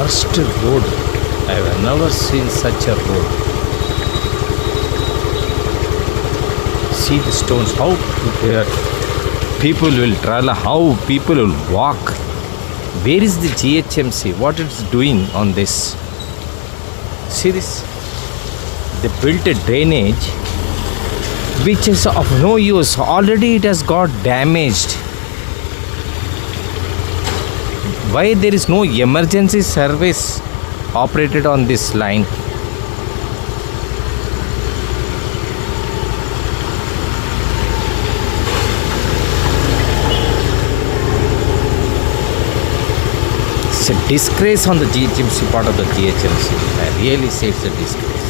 worst road. I have never seen such a road. See the stones, how people will travel, how people will walk. Where is the GHMC? What it's doing on this? See this? They built a drainage which is of no use. Already it has got damaged. Why there is no emergency service operated on this line? It's a disgrace on the GHMC, part of the GHMC. I really say it's a disgrace.